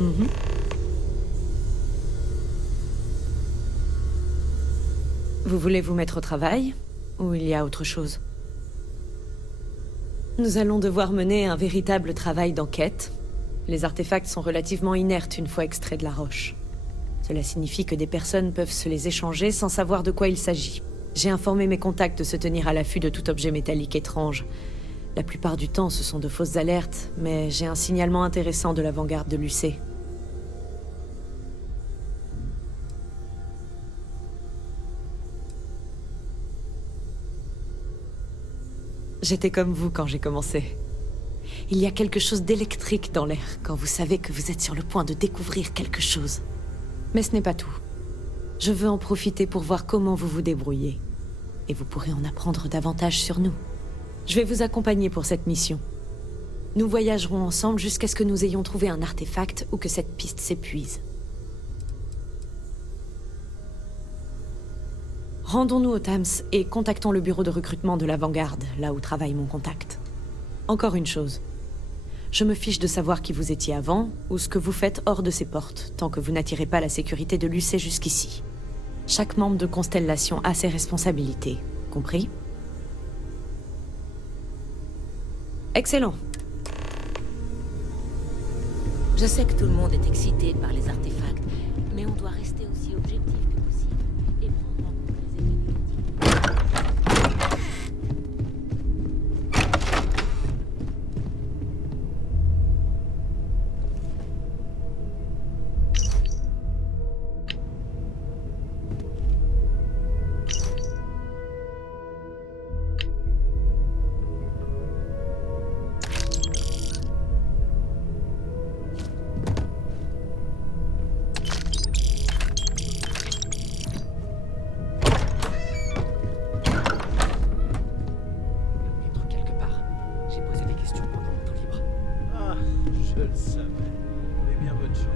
Mhm. Vous voulez vous mettre au travail? Ou il y a autre chose? Nous allons devoir mener un véritable travail d'enquête. Les artefacts sont relativement inertes une fois extraits de la roche. Cela signifie que des personnes peuvent se les échanger sans savoir de quoi il s'agit. J'ai informé mes contacts de se tenir à l'affût de tout objet métallique étrange. La plupart du temps, ce sont de fausses alertes, mais j'ai un signalement intéressant de l'avant-garde de l'UC. J'étais comme vous quand j'ai commencé. Il y a quelque chose d'électrique dans l'air quand vous savez que vous êtes sur le point de découvrir quelque chose. Mais ce n'est pas tout. Je veux en profiter pour voir comment vous vous débrouillez. Et vous pourrez en apprendre davantage sur nous. Je vais vous accompagner pour cette mission. Nous voyagerons ensemble jusqu'à ce que nous ayons trouvé un artefact ou que cette piste s'épuise. Rendons-nous au Tams et contactons le bureau de recrutement de l'avant-garde, là où travaille mon contact. Encore une chose. Je me fiche de savoir qui vous étiez avant, ou ce que vous faites hors de ces portes, tant que vous n'attirez pas la sécurité de l'UC jusqu'ici. Chaque membre de Constellation a ses responsabilités, compris? Excellent. Je sais que tout le monde est excité par les artefacts, mais on doit rester aussi objectif que possible et prendre en compte les effets négatifs. Être quelque part. J'ai posé des questions pendant mon temps libre. Ah, je le savais. Eh bien, bonne chance.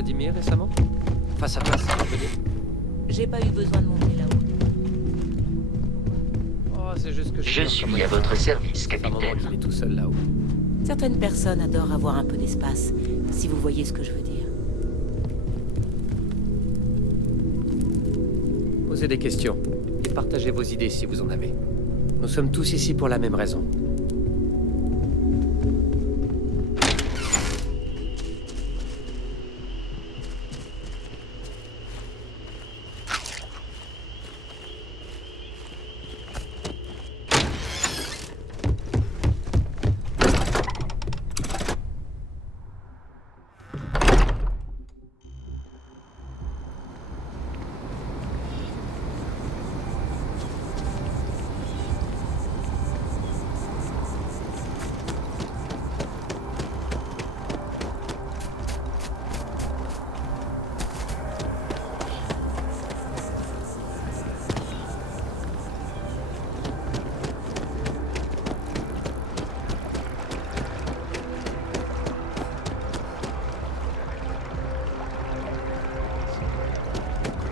Vladimir récemment? Face à face, je veux dire. J'ai pas eu besoin de monter là-haut. Oh, c'est juste que Je suis à votre service, C'est un moment capitaine. qu'il est tout seul là-haut. Certaines personnes adorent avoir un peu d'espace, si vous voyez ce que je veux dire. Posez des questions et partagez vos idées si vous en avez. Nous sommes tous ici pour la même raison.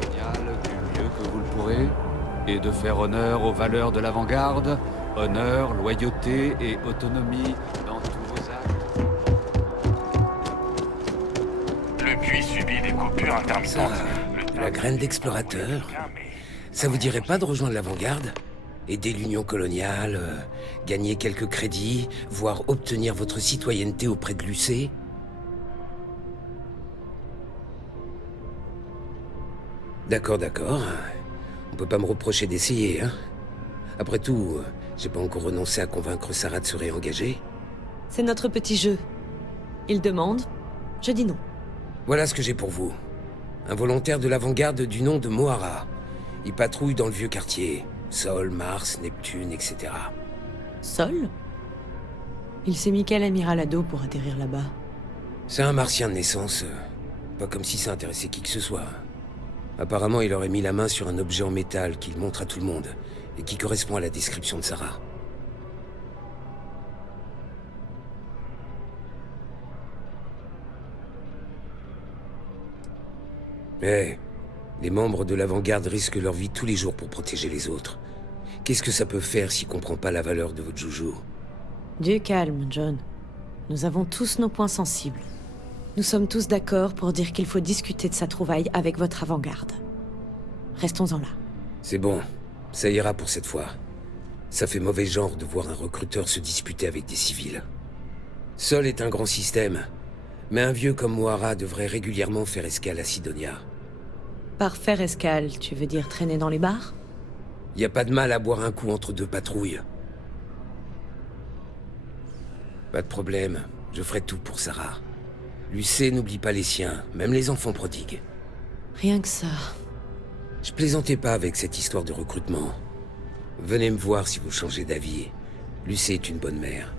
Colonial du mieux que vous le pourrez, et de faire honneur aux valeurs de l'avant-garde, honneur, loyauté et autonomie dans tous vos actes. Le puits subit des coupures intermittentes. Ça, la graine d'explorateur. Ça vous dirait pas de rejoindre l'avant-garde? Aider l'Union coloniale, gagner quelques crédits, voire obtenir votre citoyenneté auprès de l'UC? D'accord, d'accord. On peut pas me reprocher d'essayer, hein? Après tout, j'ai pas encore renoncé à convaincre Sarah de se réengager. C'est notre petit jeu. Il demande, je dis non. Voilà ce que j'ai pour vous. Un volontaire de l'avant-garde du nom de Mohara. Il patrouille dans le vieux quartier. Sol, Mars, Neptune, etc. Sol? Il s'est mis quel amiral à dos pour atterrir là-bas? C'est un martien de naissance. Pas comme si ça intéressait qui que ce soit. Apparemment, il aurait mis la main sur un objet en métal qu'il montre à tout le monde, et qui correspond à la description de Sarah. Mais les membres de l'avant-garde risquent leur vie tous les jours pour protéger les autres. Qu'est-ce que ça peut faire s'il comprend pas la valeur de votre joujou? Dieu calme, John. Nous avons tous nos points sensibles. Nous sommes tous d'accord pour dire qu'il faut discuter de sa trouvaille avec votre avant-garde. Restons-en là. C'est bon, ça ira pour cette fois. Ça fait mauvais genre de voir un recruteur se disputer avec des civils. Sol est un grand système, mais un vieux comme Mohara devrait régulièrement faire escale à Sidonia. Par faire escale, tu veux dire traîner dans les bars? Y a pas de mal à boire un coup entre deux patrouilles. Pas de problème, je ferai tout pour Sarah. L'UC n'oublie pas les siens, même les enfants prodigues. Rien que ça. Je plaisantais pas avec cette histoire de recrutement. Venez me voir si vous changez d'avis. L'UC est une bonne mère.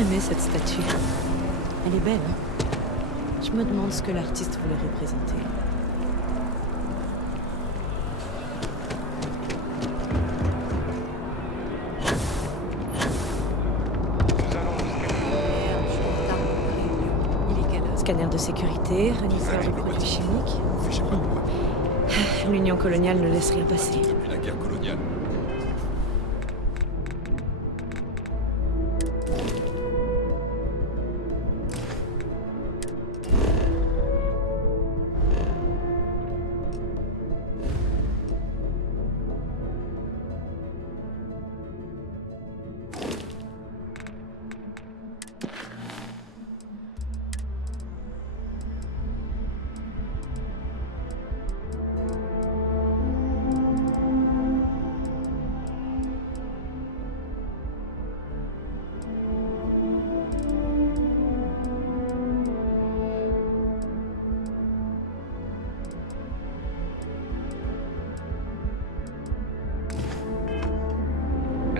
aimé cette statue. Elle est belle, hein? Je me demande ce que l'artiste voulait représenter. Scanner de sécurité, reniffeur de produits chimiques. L'Union coloniale ne laisse rien passer. Depuis la guerre coloniale.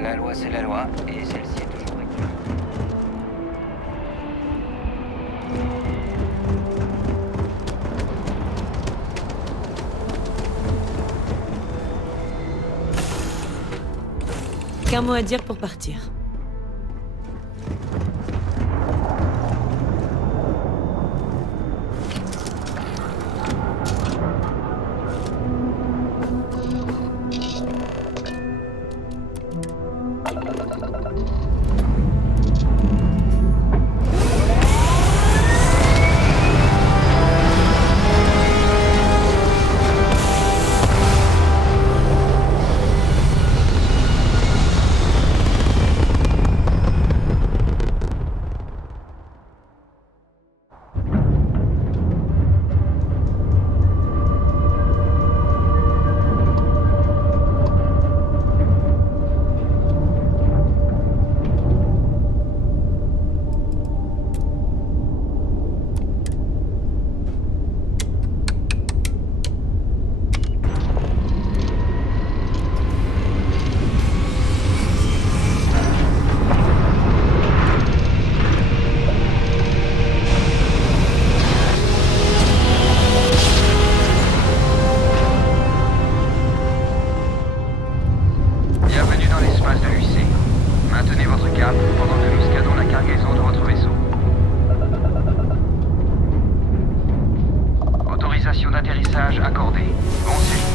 La loi, c'est la loi, et celle-ci est toujours actuelle. Qu'un mot à dire pour partir. Bienvenue dans l'espace de l'UC. Maintenez votre cap pendant que nous scannons la cargaison de votre vaisseau. Autorisation d'atterrissage accordée. Bon séjour.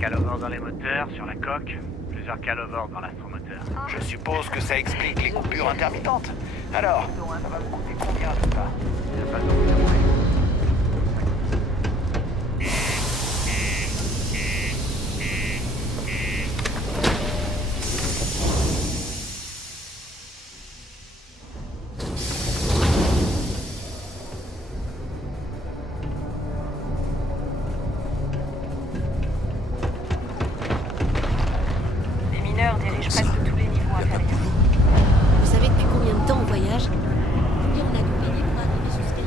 Calovers dans les moteurs, sur la coque, plusieurs calovers dans l'astromoteur. Je suppose que ça explique les coupures intermittentes. Alors, ça va me coûter combien tout ça? Il n'y a pas de dirige presque tous les niveaux inférieurs. Vous savez depuis combien de temps on voyage? Et on a combien pour arriver jusqu'à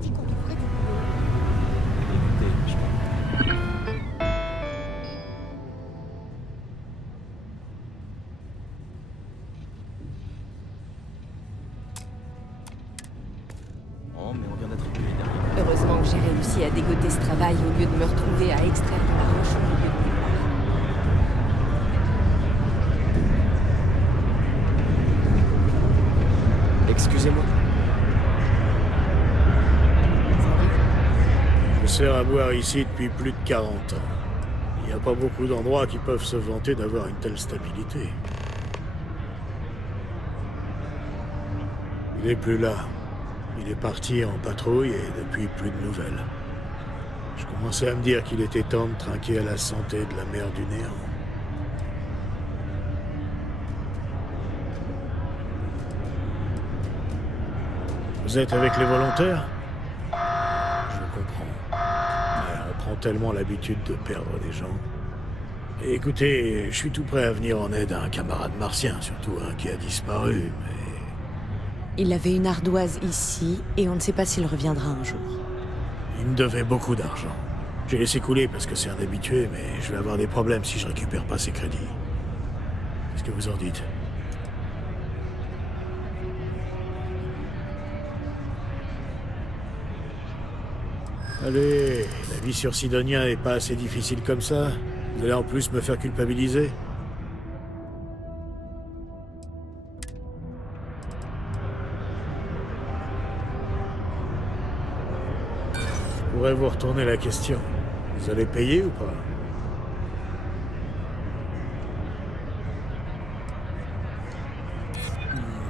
dit qu'on trouverait du boulot. Limité, je crois. Oh, mais on vient d'attribuer une dernière. Heureusement que j'ai réussi à dégoter ce travail au lieu de me retrouver à extraire de la roche au milieu de nulle part. Excusez-moi. Je sers à boire ici depuis plus de 40 ans. Il n'y a pas beaucoup d'endroits qui peuvent se vanter d'avoir une telle stabilité. Il est plus là. Il est parti en patrouille et depuis plus de nouvelles. Je commençais à me dire qu'il était temps de trinquer à la santé de la mer du néant. Vous êtes avec les volontaires? Je comprends. Mais on prend tellement l'habitude de perdre des gens. Et écoutez, je suis tout prêt à venir en aide à un camarade martien, surtout un qui a disparu, mais... Il avait une ardoise ici, et on ne sait pas s'il reviendra un jour. Il me devait beaucoup d'argent. J'ai laissé couler parce que c'est un habitué, mais je vais avoir des problèmes si je récupère pas ses crédits. Qu'est-ce que vous en dites? Allez, la vie sur Sidonia est pas assez difficile comme ça. Vous allez en plus me faire culpabiliser? Je pourrais vous retourner la question. Vous allez payer ou pas?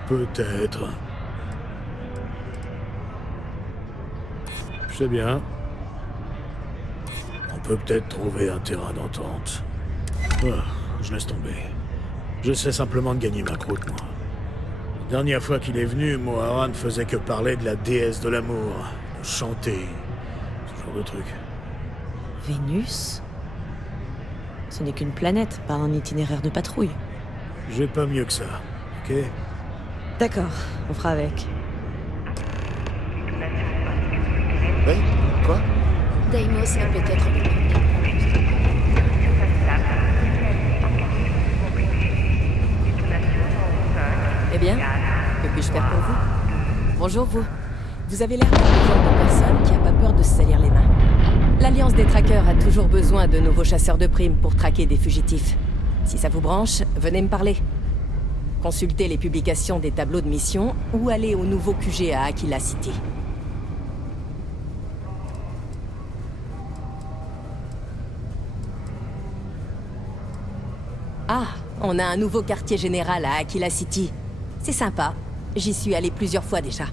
Peut-être. Je sais bien. On peut peut-être trouver un terrain d'entente. Oh, je laisse tomber. J'essaie simplement de gagner ma croûte, moi. La dernière fois qu'il est venu, Moharan ne faisait que parler de la déesse de l'amour, de chanter, ce genre de truc. Vénus? Ce n'est qu'une planète, pas un itinéraire de patrouille. J'ai pas mieux que ça, ok? D'accord, on fera avec. Oui? Quoi? Deimos a peut-être le premier. Eh bien, que puis-je faire pour vous? Bonjour vous. Vous avez l'air d'être le genre de personne qui a pas peur de se salir les mains. L'Alliance des traqueurs a toujours besoin de nouveaux chasseurs de primes pour traquer des fugitifs. Si ça vous branche, venez me parler. Consultez les publications des tableaux de mission ou allez au nouveau QG à Aquila City. Ah, on a un nouveau quartier général à Aquila City. C'est sympa. J'y suis allé plusieurs fois déjà.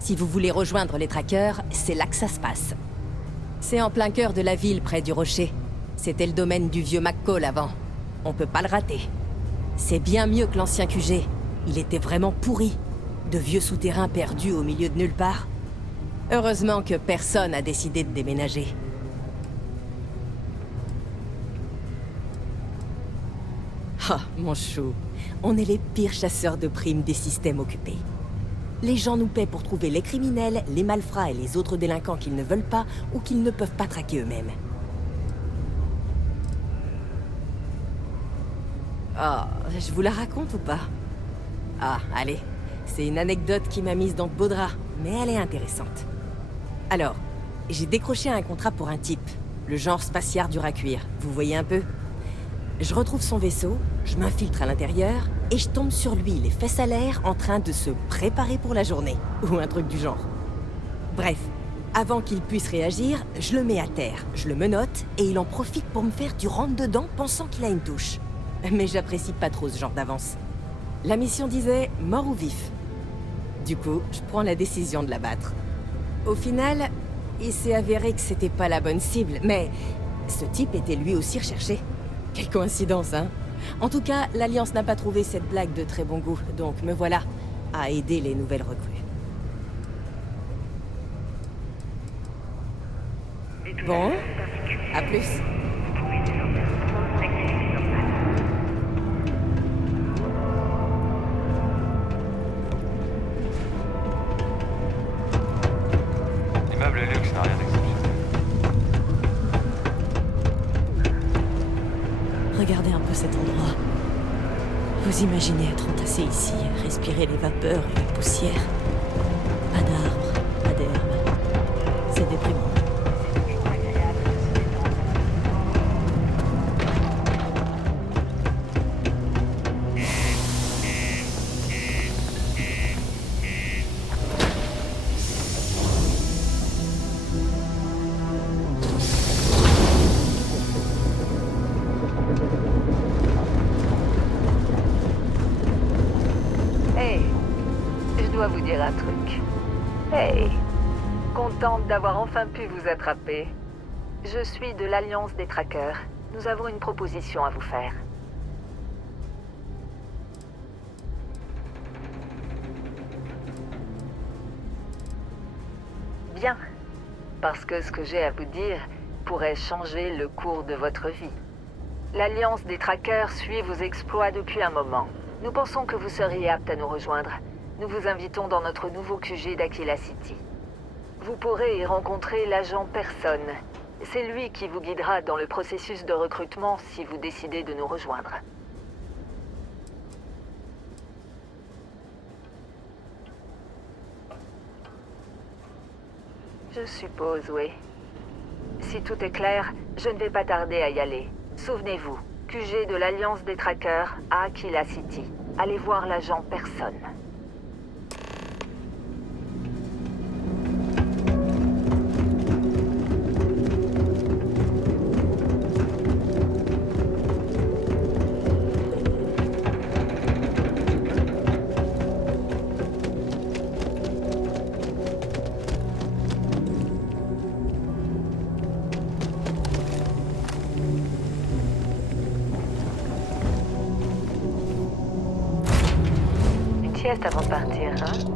Si vous voulez rejoindre les traqueurs, c'est là que ça se passe. C'est en plein cœur de la ville, près du rocher. C'était le domaine du vieux McCall avant. On peut pas le rater. C'est bien mieux que l'ancien QG. Il était vraiment pourri. De vieux souterrains perdus au milieu de nulle part. Heureusement que personne n'a décidé de déménager. Ah, mon chou. On est les pires chasseurs de primes des systèmes occupés. Les gens nous paient pour trouver les criminels, les malfrats et les autres délinquants qu'ils ne veulent pas ou qu'ils ne peuvent pas traquer eux-mêmes. Oh, je vous la raconte ou pas? Ah, allez. C'est une anecdote qui m'a mise dans de beaux draps, mais elle est intéressante. Alors, j'ai décroché un contrat pour un type, le genre spatiard dur à cuire. Vous voyez un peu? Je retrouve son vaisseau, je m'infiltre à l'intérieur, et je tombe sur lui, les fesses à l'air, en train de se préparer pour la journée. Ou un truc du genre. Bref, avant qu'il puisse réagir, je le mets à terre, je le menotte, et il en profite pour me faire du rentre-dedans pensant qu'il a une touche. Mais j'apprécie pas trop ce genre d'avance. La mission disait mort ou vif. Du coup, je prends la décision de l'abattre. Au final, il s'est avéré que c'était pas la bonne cible, mais ce type était lui aussi recherché. Quelle coïncidence, hein? En tout cas, l'Alliance n'a pas trouvé cette blague de très bon goût, donc me voilà à aider les nouvelles recrues. Bon, à plus. Regardez un peu cet endroit. Vous imaginez être entassé ici, respirer les vapeurs et la poussière. Pas d'arbres, pas d'herbe. C'est déprimant. Je dois vous dire un truc. Hey, contente d'avoir enfin pu vous attraper. Je suis de l'Alliance des Traqueurs. Nous avons une proposition à vous faire. Bien, parce que ce que j'ai à vous dire pourrait changer le cours de votre vie. L'Alliance des Traqueurs suit vos exploits depuis un moment. Nous pensons que vous seriez apte à nous rejoindre. Nous vous invitons dans notre nouveau QG d'Aquila City. Vous pourrez y rencontrer l'agent Person. C'est lui qui vous guidera dans le processus de recrutement si vous décidez de nous rejoindre. Je suppose, oui. Si tout est clair, je ne vais pas tarder à y aller. Souvenez-vous, QG de l'Alliance des Traqueurs à Aquila City. Allez voir l'agent Person. Sieste avant de partir, hein?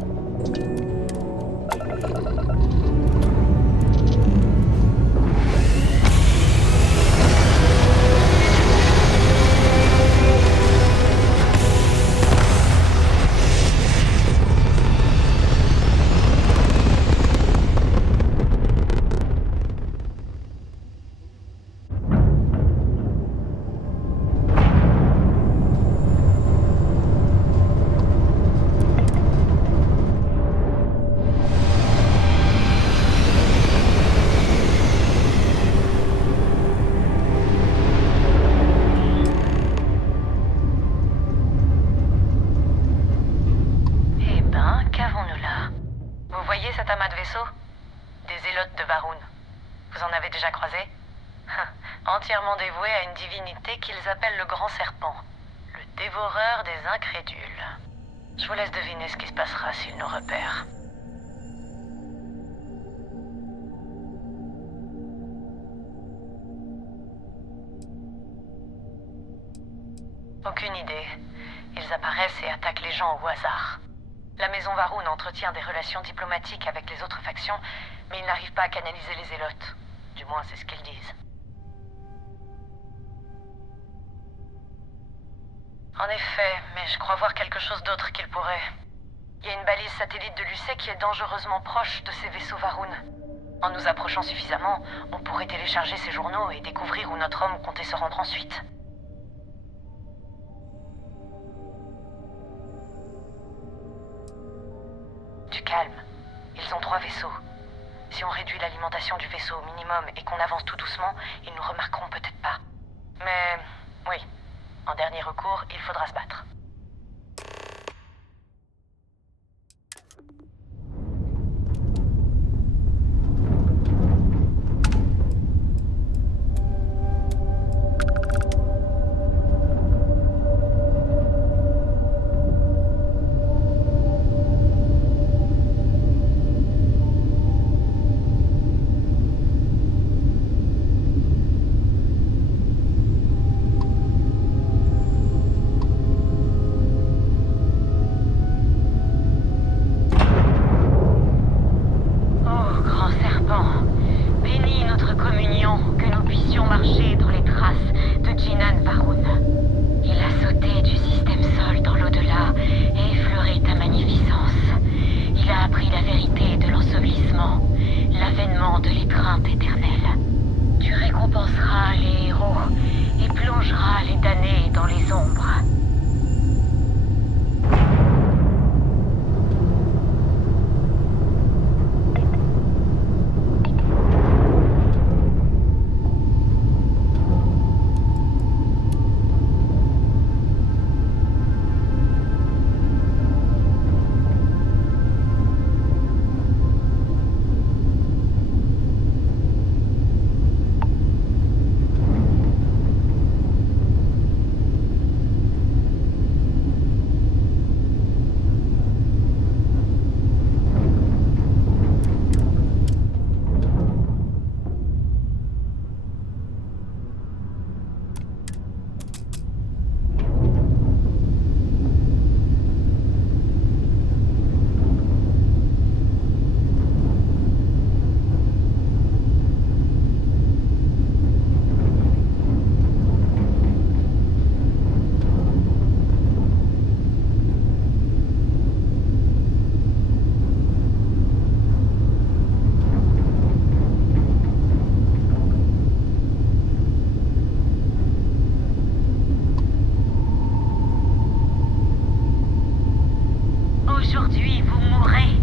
cet amas de vaisseaux? Des zélotes de Va'ruun. Vous en avez déjà croisé? Entièrement dévoués à une divinité qu'ils appellent le Grand Serpent, le dévoreur des incrédules. Je vous laisse deviner ce qui se passera s'il nous repère. Aucune idée. Ils apparaissent et attaquent les gens au hasard. La maison Va'ruun entretient des relations diplomatiques avec les autres factions, mais ils n'arrivent pas à canaliser les zélotes. Du moins, c'est ce qu'ils disent. En effet, mais je crois voir quelque chose d'autre qu'ils pourraient. Il y a une balise satellite de l'UC qui est dangereusement proche de ces vaisseaux Va'ruun. En nous approchant suffisamment, on pourrait télécharger ces journaux et découvrir où notre homme comptait se rendre ensuite. Du calme. Ils ont 3 vaisseaux. Si on réduit l'alimentation du vaisseau au minimum et qu'on avance tout doucement, ils nous remarqueront peut-être pas. Mais oui, en dernier recours, il faudra se battre. les ombres. Aujourd'hui, vous mourrez.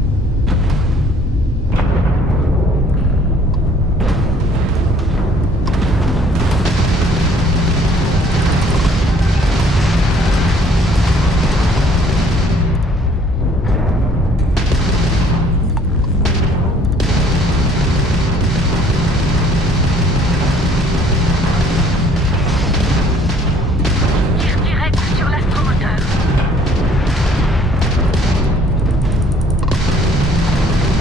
Tire direct sur l'astromoteur.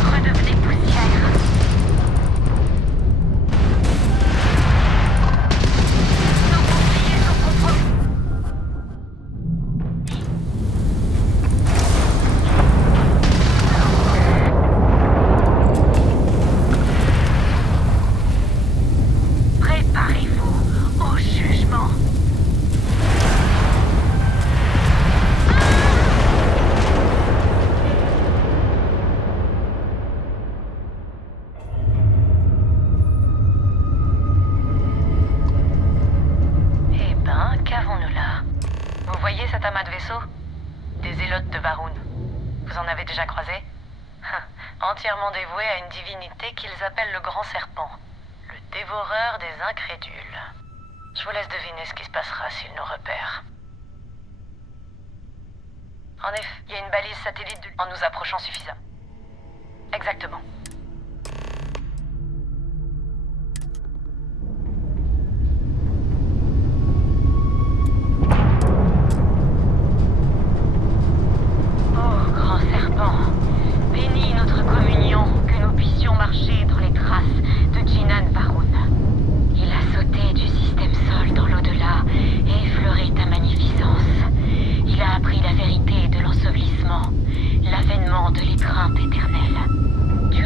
Redevenez poussière. Nos boucliers sont compromis. Préparez-vous au jugement. Eh ben, qu'avons-nous là? Vous voyez cet amas de vaisseaux? Des élotes de Varun. Vous en avez déjà croisé? Entièrement dévoués à une divinité qu'ils appellent le Grand Serpent, le dévoreur des incrédules. Je vous laisse deviner ce qui se passera s'ils nous repèrent. En effet, il y a une balise satellite en nous approchant suffisamment. Exactement. Oh, grand serpent, bénis notre communion, que nous puissions marcher dans les traces de Jinan Varun. Il a sauté du système Sol dans l'au-delà et effleuré ta magnificence. Il a appris la vérité de l'ensevelissement, l'avènement de l'étreinte éternelle. Tu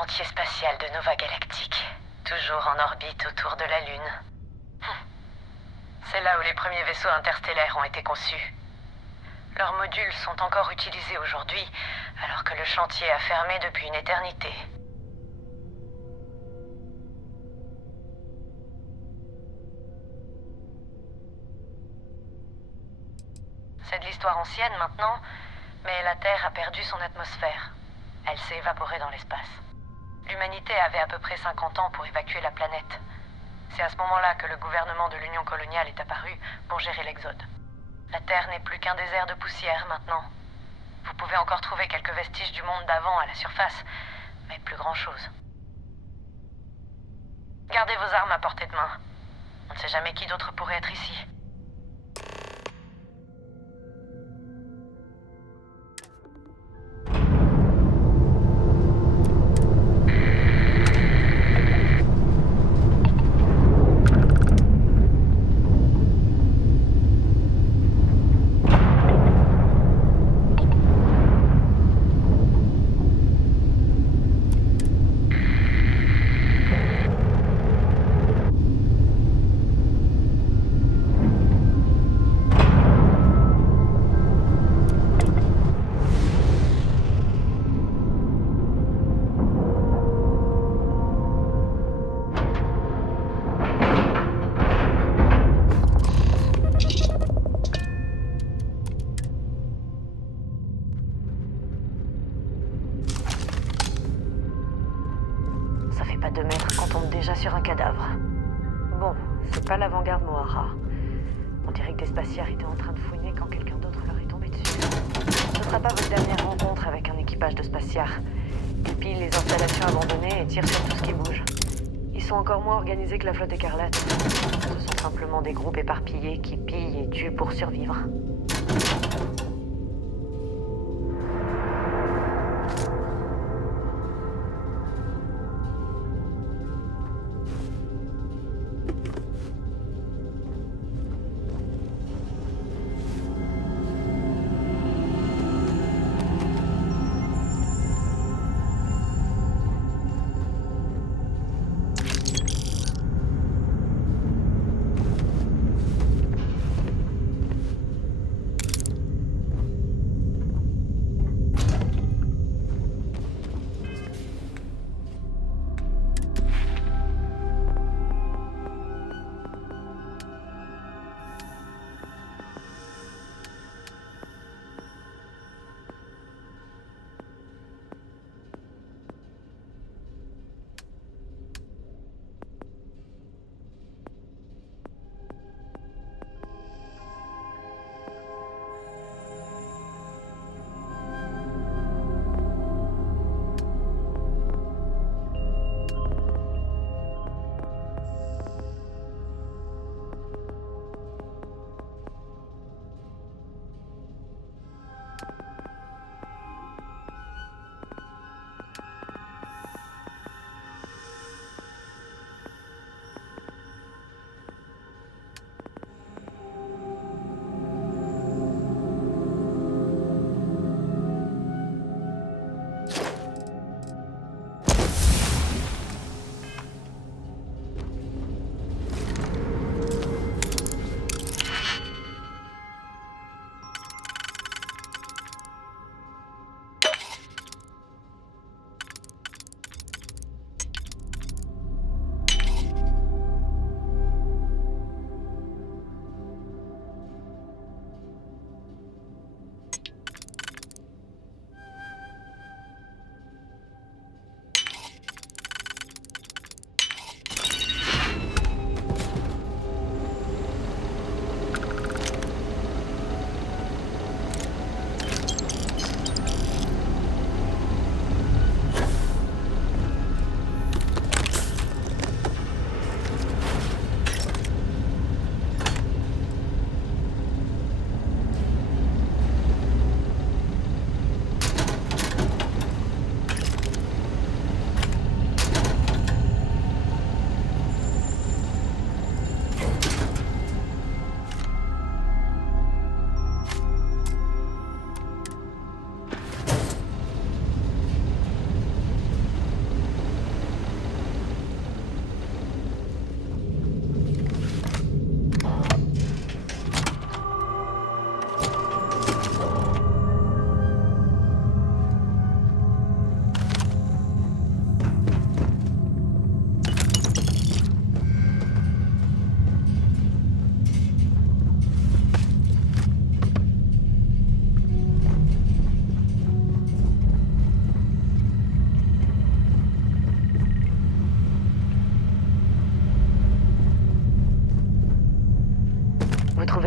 chantier spatial de Nova Galactique, toujours en orbite autour de la Lune. C'est là où les premiers vaisseaux interstellaires ont été conçus. Leurs modules sont encore utilisés aujourd'hui, alors que le chantier a fermé depuis une éternité. C'est de l'histoire ancienne maintenant, mais la Terre a perdu son atmosphère. Elle s'est évaporée dans l'espace. L'humanité avait à peu près 50 ans pour évacuer la planète. C'est à ce moment-là que le gouvernement de l'Union coloniale est apparu pour gérer l'exode. La Terre n'est plus qu'un désert de poussière maintenant. Vous pouvez encore trouver quelques vestiges du monde d'avant à la surface, mais plus grand-chose. Gardez vos armes à portée de main. On ne sait jamais qui d'autre pourrait être ici. Ça fait pas 2 mètres qu'on tombe déjà sur un cadavre. Bon, c'est pas l'avant-garde Moara. On dirait que des spatiaires étaient en train de fouiner quand quelqu'un d'autre leur est tombé dessus. Ce sera pas votre dernière rencontre avec un équipage de spatiaires. Ils pillent les installations abandonnées et tirent sur tout ce qui bouge. Ils sont encore moins organisés que la flotte écarlate. Ce sont simplement des groupes éparpillés qui pillent et tuent pour survivre.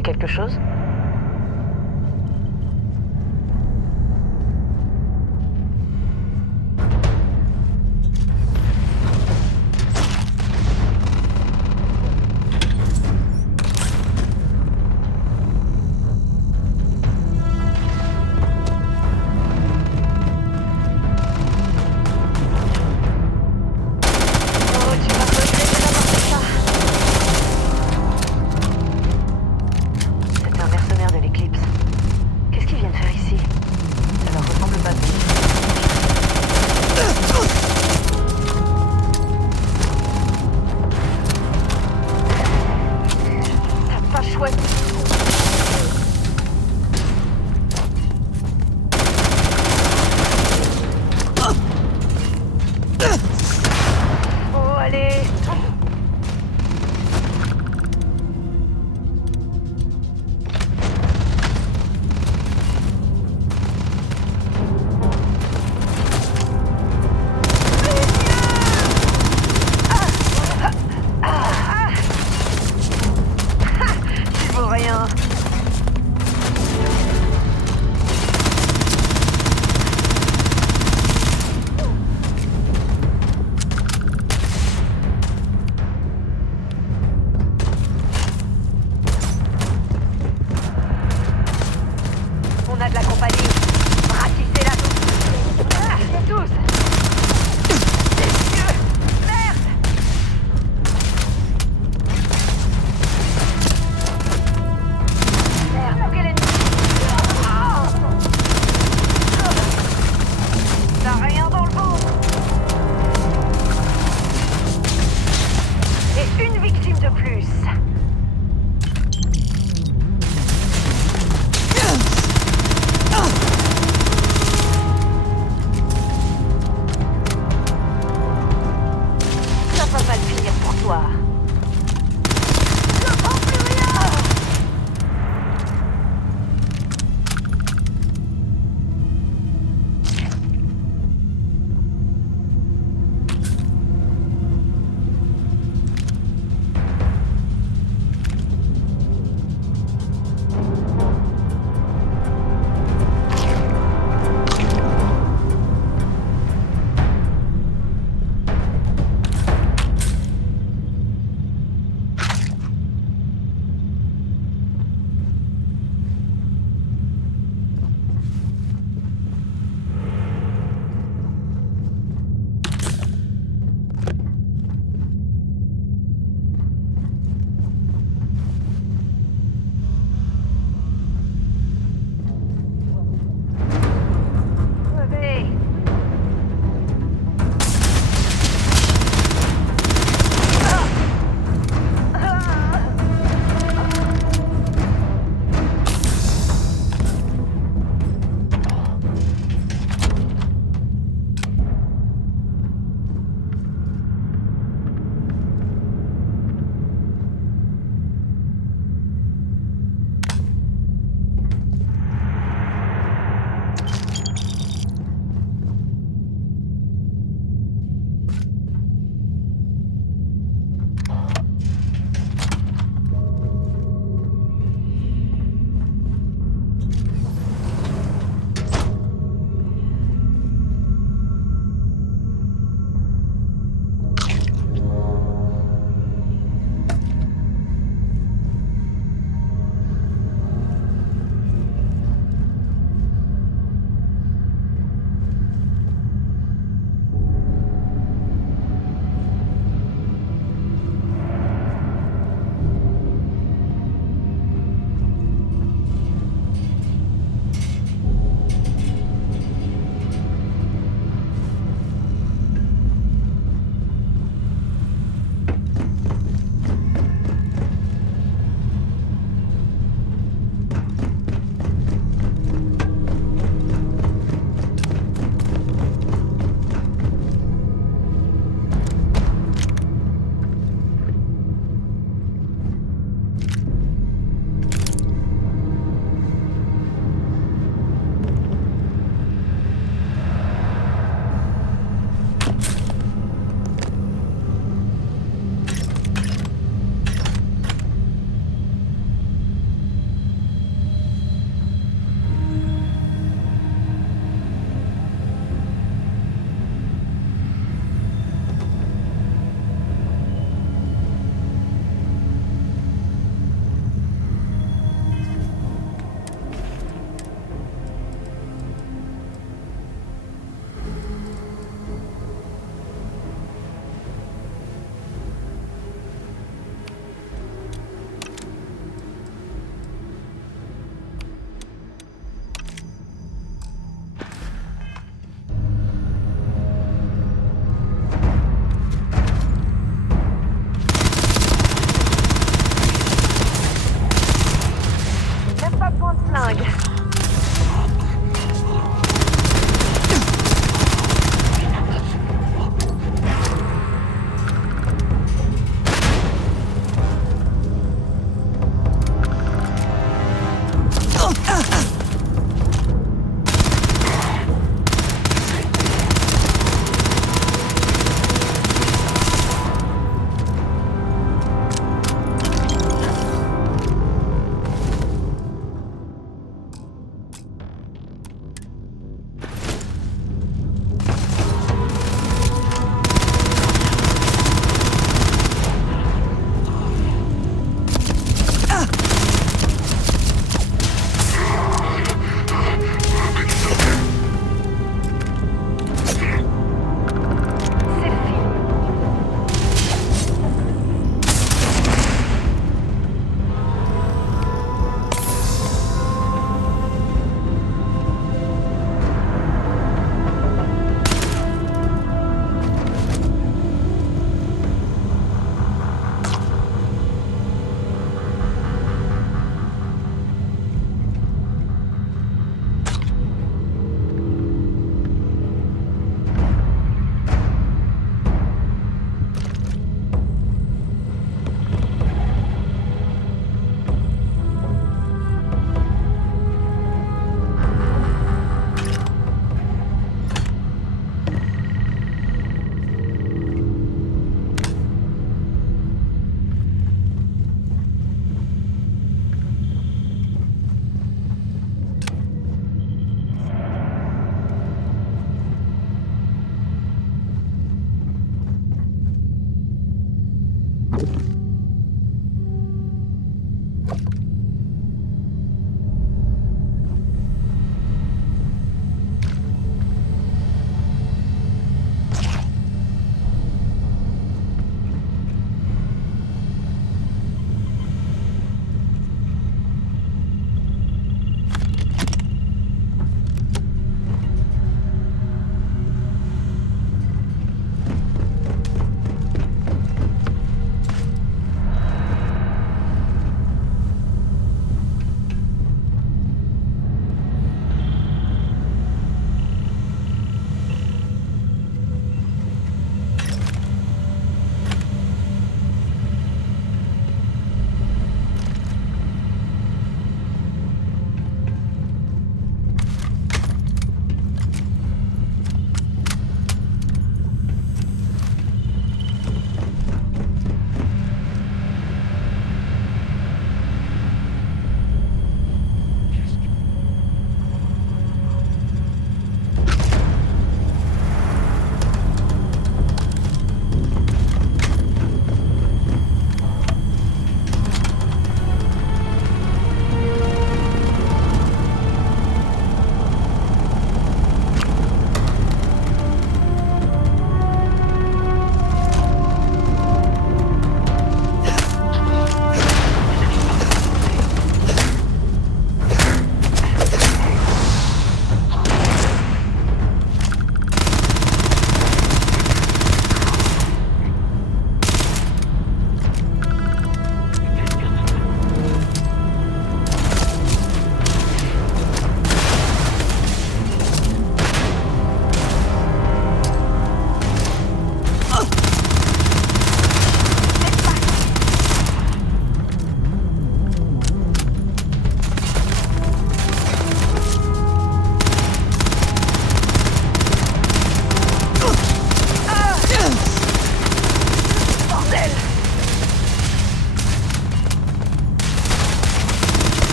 trouvé quelque chose?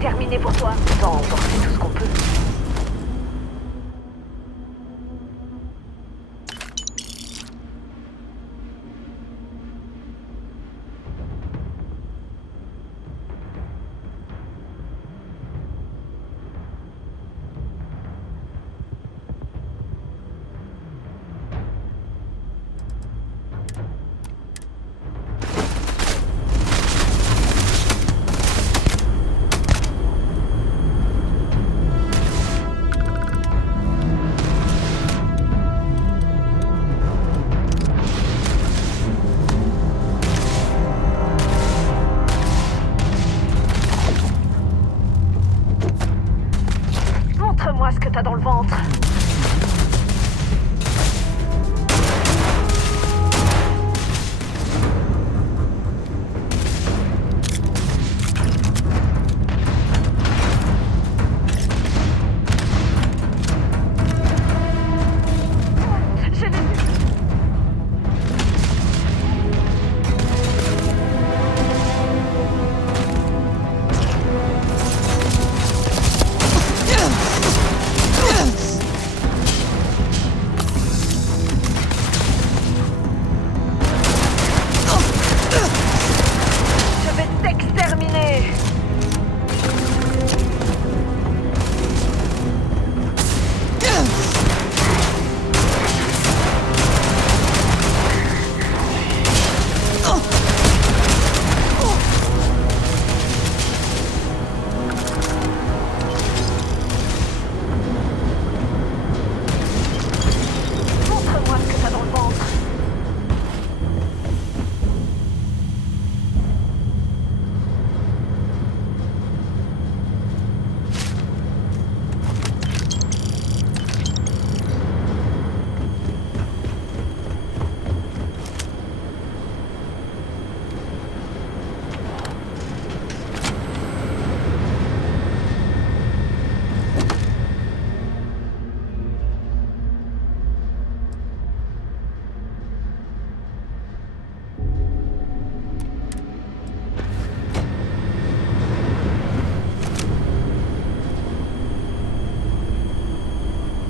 terminé pour toi. Autant emporter tout ce qu'on peut. Montre-moi ce que t'as dans le ventre. Je l'ai vu. Je vais t'exterminer. Montre-moi ce que t'as dans le ventre.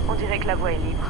On dirait que la voie est libre.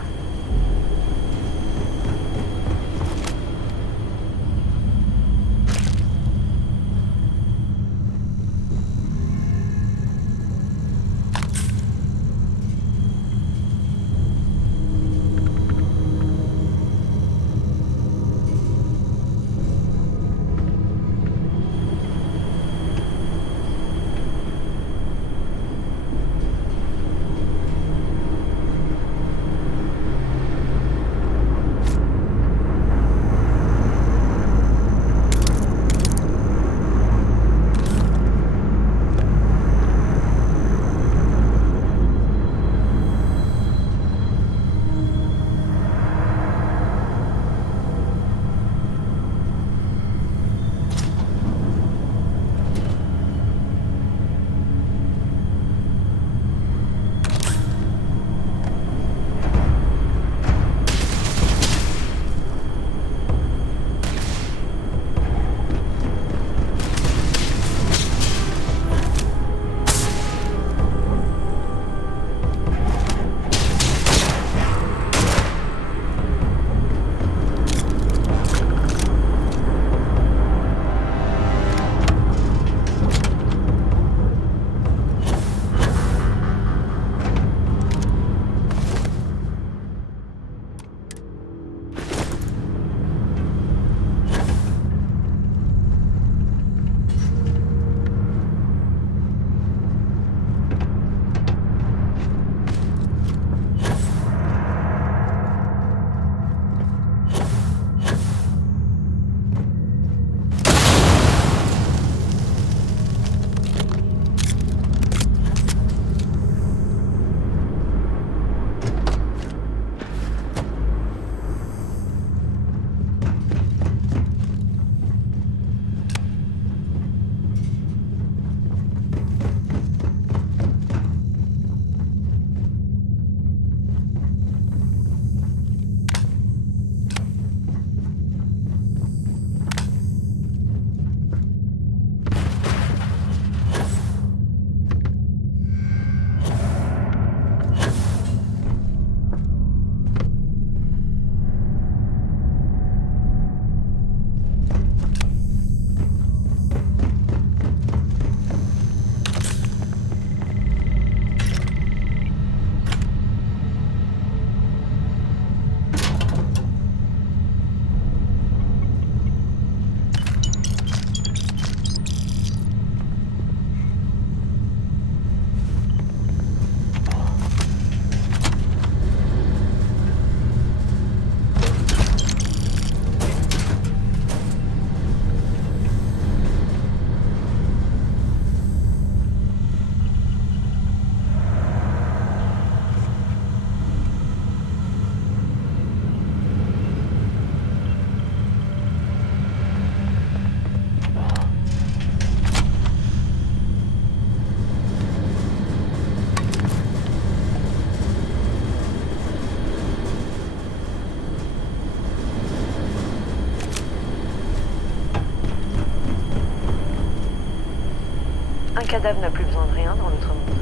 cadavre n'a plus besoin de rien dans l'autre monde.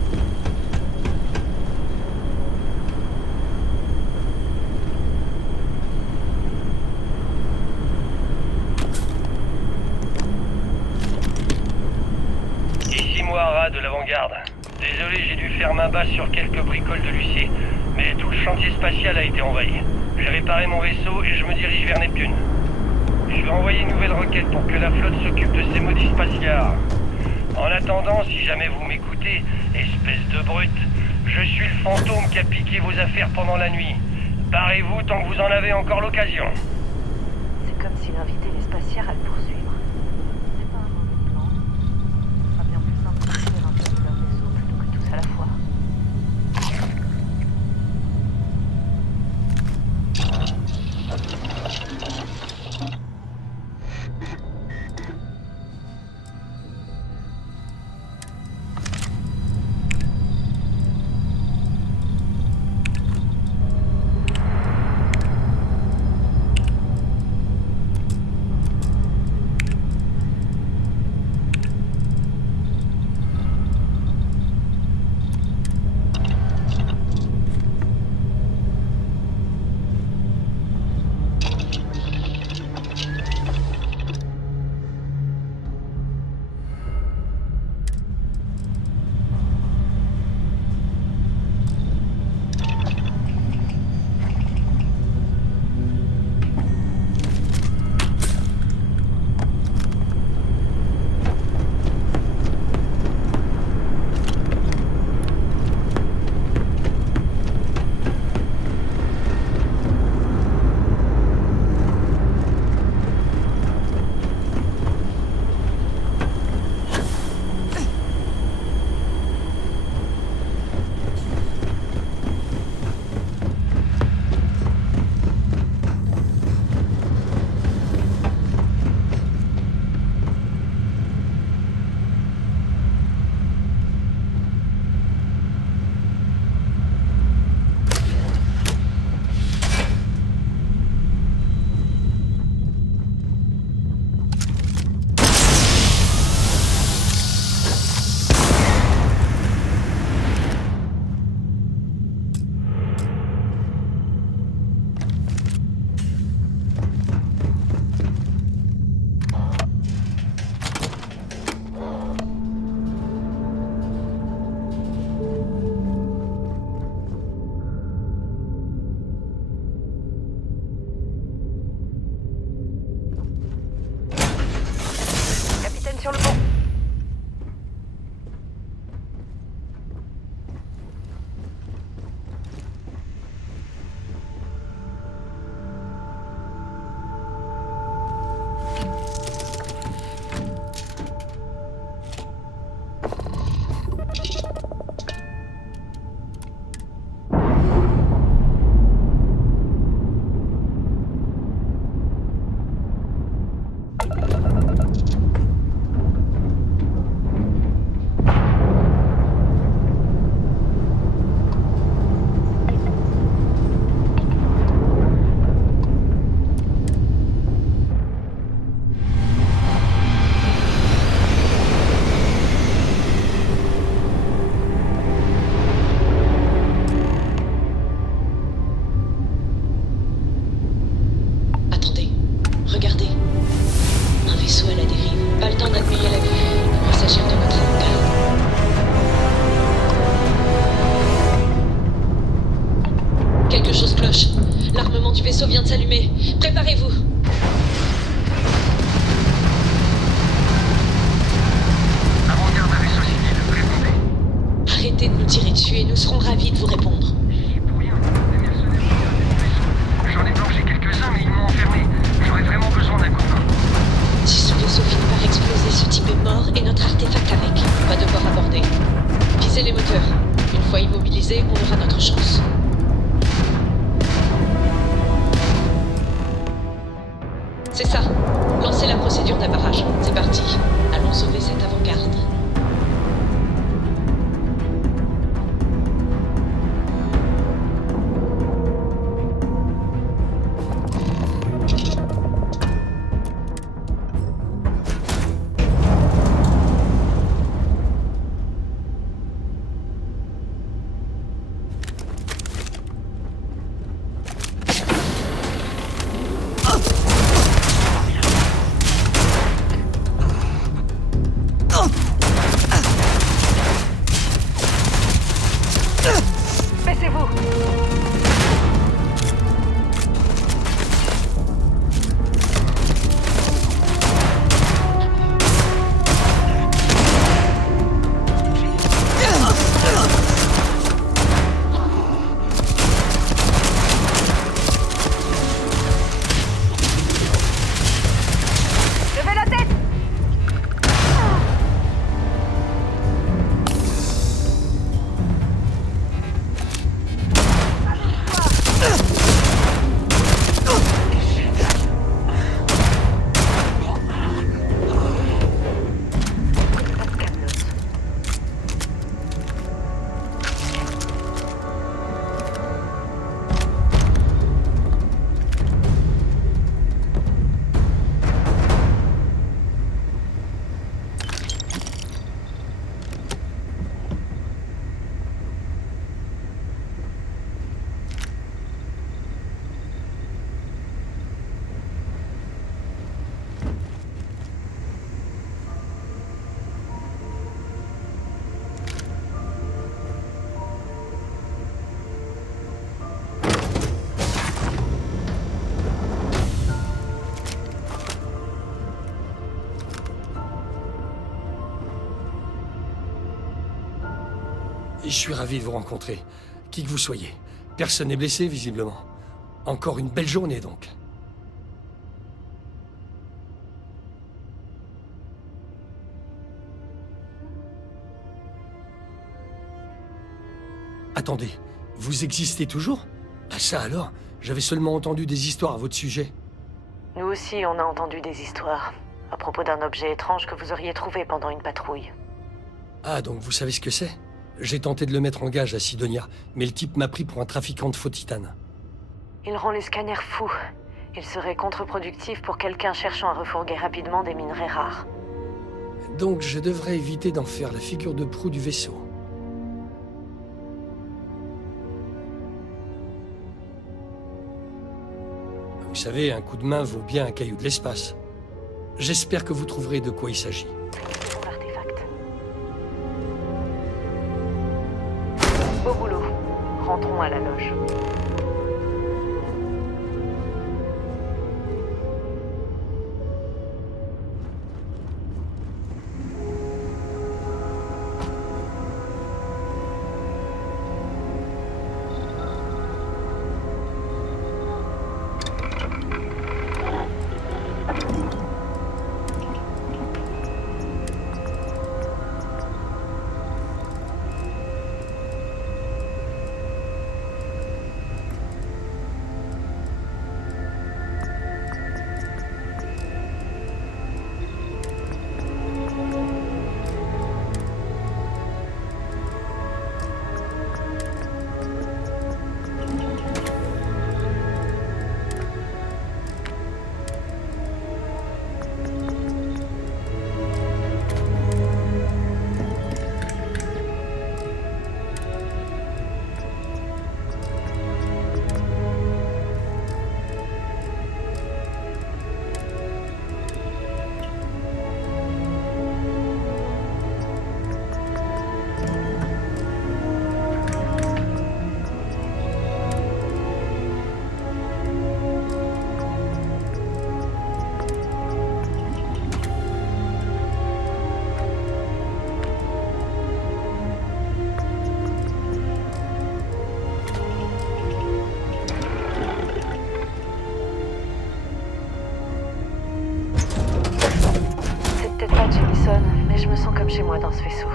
Ici Moira de l'avant-garde. Désolé, j'ai dû faire main basse sur quelques bricoles de Lucie, mais tout le chantier spatial a été envahi. J'ai réparé mon vaisseau et je me dirige vers Neptune. Je vais envoyer une nouvelle requête pour que la flotte s'occupe de ces maudits spatiards. En attendant, si jamais vous m'écoutez, espèce de brute, je suis le fantôme qui a piqué vos affaires pendant la nuit. Barrez-vous tant que vous en avez encore l'occasion. C'est comme s'il invitait les spatiaires à le poursuivre. C'est pas un mauvais plan. Ce sera bien plus simple de tirer un peu de leur vaisseau plutôt que tous à la fois. Sur le pont. L'armement du vaisseau vient de s'allumer. Préparez-vous. Avant-garde un vaisseau civil, répondez. Arrêtez de nous tirer dessus et nous serons ravis de vous répondre. J'y ai pour rien. Les mercenaires sont bien du vaisseau. J'en ai blanchi quelques-uns, mais ils m'ont enfermé. J'aurais vraiment besoin d'un coup de main. Si ce vaisseau finit par exploser, ce type est mort et notre artefact avec. On va devoir aborder. Visez les moteurs. Une fois immobilisés, on aura notre chance. C'est ça. Lancez la procédure d'amarrage. C'est parti. Allons sauver cette avant-garde. Je suis ravi de vous rencontrer, qui que vous soyez. Personne n'est blessé, visiblement. Encore une belle journée, donc. Attendez, vous existez toujours? Ah ça alors? J'avais seulement entendu des histoires à votre sujet. Nous aussi, on a entendu des histoires. À propos d'un objet étrange que vous auriez trouvé pendant une patrouille. Ah, donc vous savez ce que c'est? J'ai tenté de le mettre en gage à Sidonia, mais le type m'a pris pour un trafiquant de faux titane. Il rend les scanners fous. Il serait contre-productif pour quelqu'un cherchant à refourguer rapidement des minerais rares. Donc je devrais éviter d'en faire la figure de proue du vaisseau. Vous savez, un coup de main vaut bien un caillou de l'espace. J'espère que vous trouverez de quoi il s'agit. Second artefact. Beau boulot. Rentrons à la loge. Mais je me sens comme chez moi dans ce vaisseau.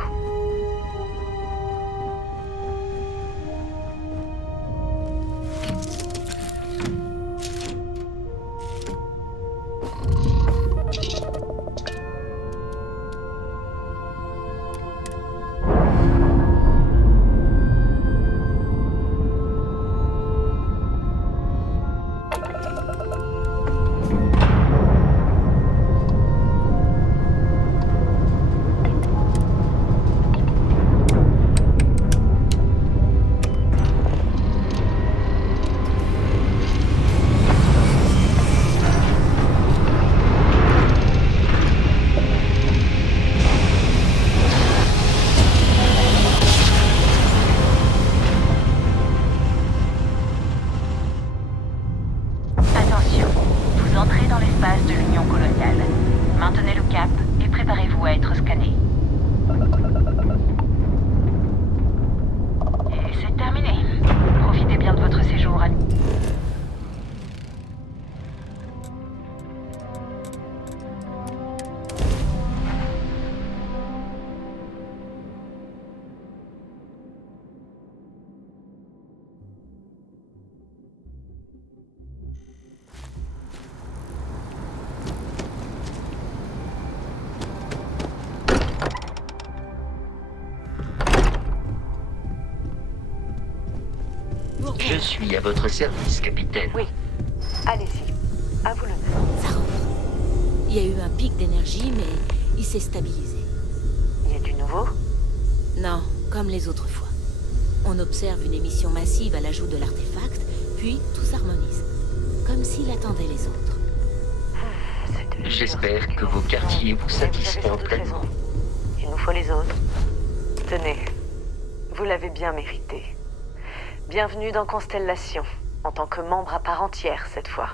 Je suis à votre service, capitaine. Oui. Allez-y. À vous l'honneur. Ça rentre. Il y a eu un pic d'énergie, mais il s'est stabilisé. Il y a du nouveau? Non, comme les autres fois. On observe une émission massive à l'ajout de l'artefact, puis tout s'harmonise. Comme s'il attendait les autres. J'espère que vos quartiers vous satisfont pleinement. Il nous faut les autres. Tenez, vous l'avez bien mérité. Bienvenue dans Constellation, en tant que membre à part entière cette fois.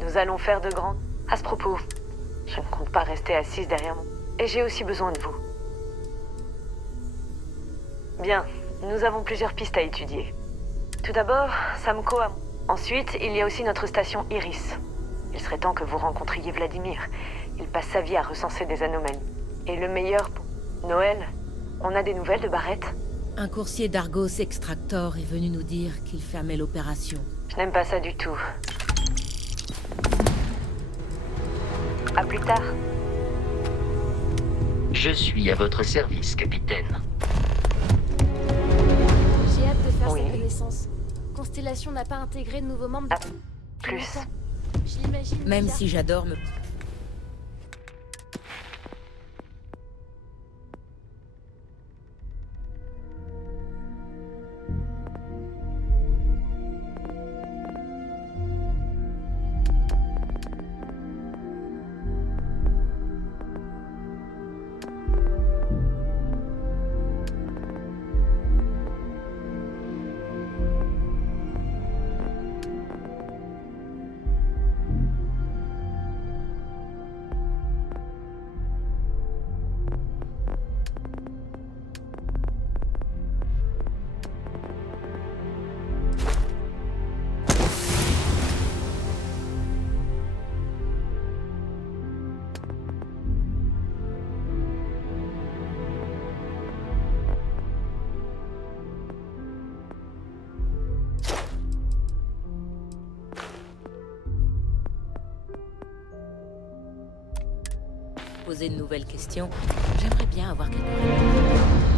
Nous allons faire de grands... À ce propos, je ne compte pas rester assise derrière mon... Et j'ai aussi besoin de vous. Bien, nous avons plusieurs pistes à étudier. Tout d'abord, Samco a... Ensuite, il y a aussi notre station Iris. Il serait temps que vous rencontriez Vladimir. Il passe sa vie à recenser des anomalies. Et le meilleur pour... Noël, on a des nouvelles de Barrett? Un coursier d'Argos Extractor est venu nous dire qu'il fermait l'opération. Je n'aime pas ça du tout. À plus tard. Je suis à votre service, capitaine. J'ai hâte de faire sa connaissance. Constellation n'a pas intégré de nouveaux membres. Plus. Même si j'adore me... Poser de nouvelles questions. J'aimerais bien avoir quelques réponses.